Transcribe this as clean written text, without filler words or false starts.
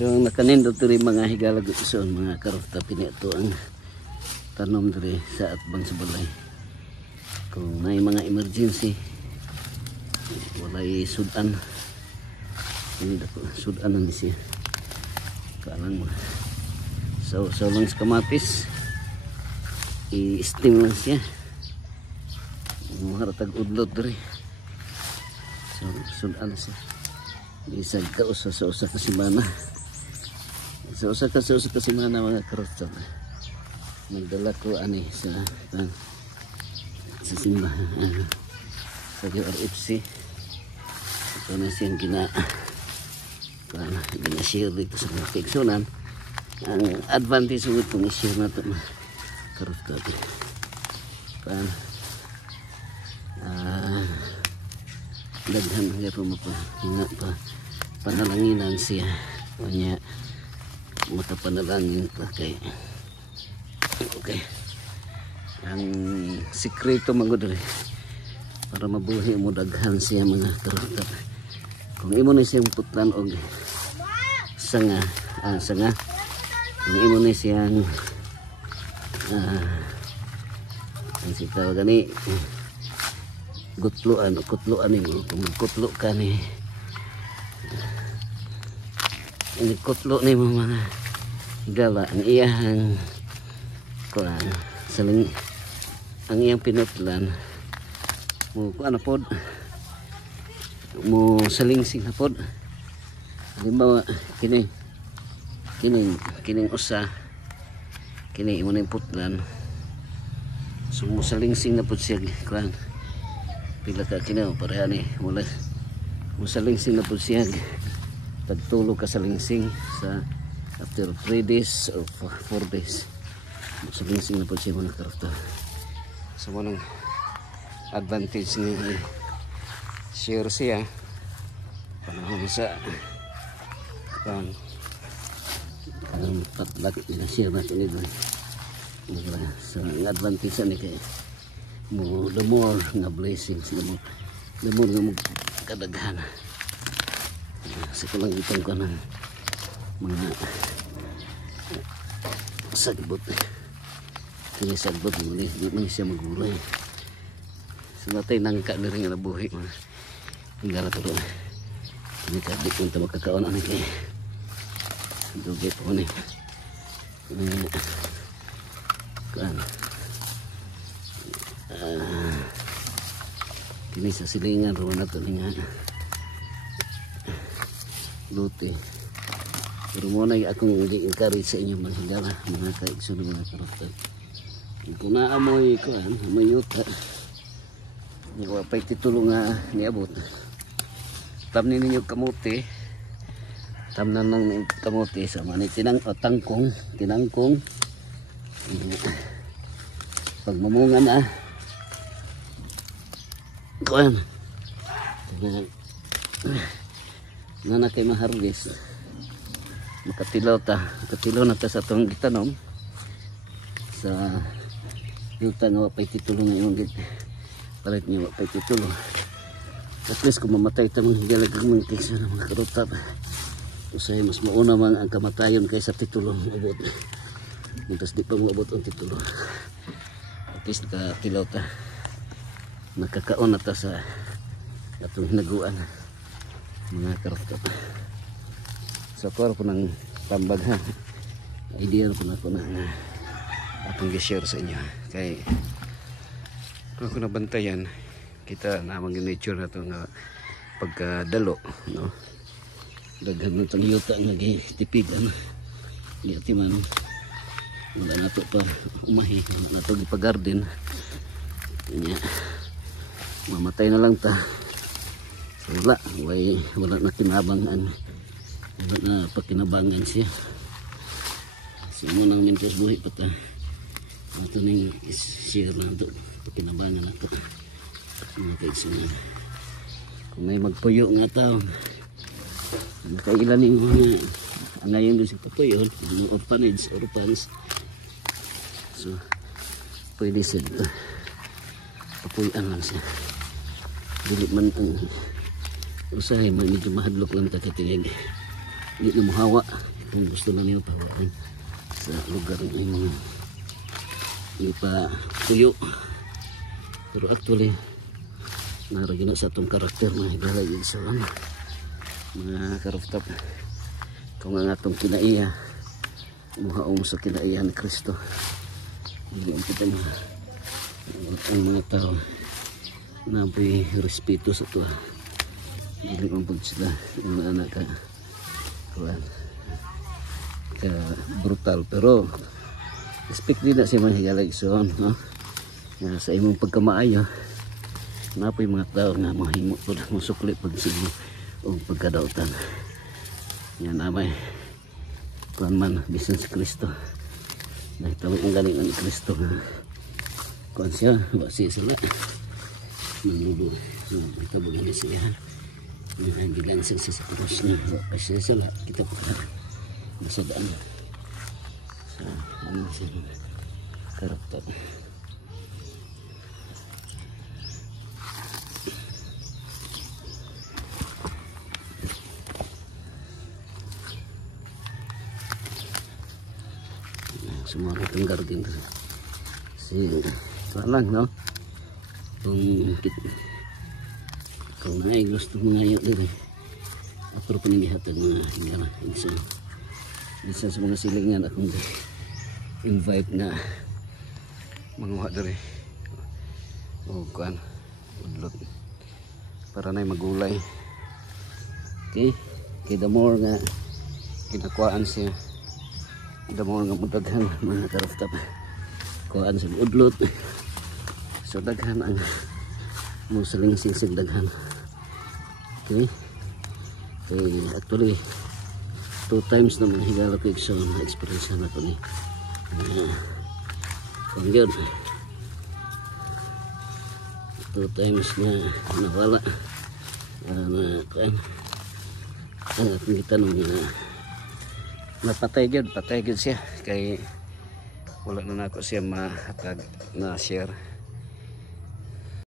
So nakanindot diri mga higalag ison mga karota pinito ang tanom diri sa atbang sa balay. Kung may mga emergency walay sudan. Ini dako sudan ni siya. Kalang mga so lang sa kamatis i-steam lang siya. Maharatag udlot diri. So sudan siya. Isag ka usa ka semana. Usa ka semana mga karota. Nagdala ko ani sa simbahan sa RFC. Ito na siyang gina-share dito sa mga teksonan. Ang advantage mo itong i-share na ito mga karota. Daghan nga pa panalanginan siya. Kanya makapanalangin pa kay okay. Ang sikreto magod para mabuhi mo daghan siya mga karota. Kung imo ni siyang putlan og sanga, kung imo ni siyang ang sitaw gani kutluan ni mo, kung kutlo ka ni ini kutlo ni mo mga gala ang iyang kuan saling ang iyang pinutlan mo kuan na pod mo salingsing na pod. Halimbawa kining usa kini imo ning putlan so mo salingsing na pod siya kuan pila ka kinaw pareha ni mula mo salingsing na pod siya tagtulo ka salingsing sa after 3 days or 4 days. Salingsing na po siya mga karota. So manang advantage ni share siya panahon sa patlaki na share natin ito. So ang advantage ni kay mo the more nga blessings the more nga kadaghan. Sa kulang itong ko ng mga sagbot. Kaya sagbot muli, di man siya magulay. So natay nangka na rin nga nabuhi. Hingga na ito doon. Hindi ka di punta magkakaon na kay dugit po ni. Kini sa silingan ro na ito nga luti. Pero muna akong i-encourage sa inyo mga higala, mga kaigsun mga karota. Kung naamoy ko, amoy yuta, wapay titulo nga niabot. Tamnin ninyo kamuti, tamnan ng kamuti sa mga tinangkong. Pag mamunga na, kuan, na kay maharvest makatilaw na ta sa itong gitanom sa yuta nga wapay titulo nga yung palit niya wapay titulo at least kung mamatay ito mga higalagang mga kaysa ng mga karota usay mas mauna man ang kamatayon kaysa titulo abot tapos di pa maabot ang titulo at least nakatilaw ta nakakaon na ta sa atong hinaguan mga karota. So ako po ng tambag ha. Idea po na ako na akong i-share sa inyo. Kaya kung ako nabantayan kita na mag-nature na ito nga pagkadalo no? Daghan ng tangyuta nga tipid di atiman wala na ito pa umahi wala na ito ipagarden mamatay na lang ta. Wala na kinabangan, wala na pakinabangan siya. So munang mintos buhi pa ta ito na yung share na ito pakinabangan na ito mga kaigsunan. Kung may magpuyo nga tao nakailan yung mga ngayon doon sa papuyo mga orphans so pwede sa papuyan lang siya dili man ang usahay medyo mahadlok lang takatingin hindi na mahawa kung gusto na niyo pahawain sa lugar ng mga hindi pa tuyo. Pero actually naragyan na sa itong karakter mga higala yun sa mga karooftop. Kung ang atong kinaiya muhaong sa kinaiya ni Kristo, hindi ang kita ang mga tao na may respeto sa ito. Hindi ang pag sila yung mga anak ka brutal, pero respect din na siya mga higala igsoon, no? Sa imong pagkamaayo na po yung mga tao na mahimo po na masukli pag sige o pagkadautan. Yan amay kuan man bisan si Kristo. Nahitawid ang galing ni Kristo kuan siya wasi sila manudo nahitawid niya siya nanggilan siya sa cross niya kasi sila kita pa nasadaan sa ano siya karakter. Semua itong garden si palang, no? Kung na gusto mo ngayon din atro paningihatan mga hingala isa sa mga silingan akong invite na manguha diri o kuan udlot para na magulay. Okay, the more nga kinakuhaan siya, the more nga mudaghan mga karooftop kuhaan sa udlot, so daghan ang musaling sisig daghan. Okay, actually 2 times na mga higala ko so na experience na ito ni kung yun 2 times na nawala na kuhaan kung kita nung napatay gyud siya kay wala na nako siya mahatag na share.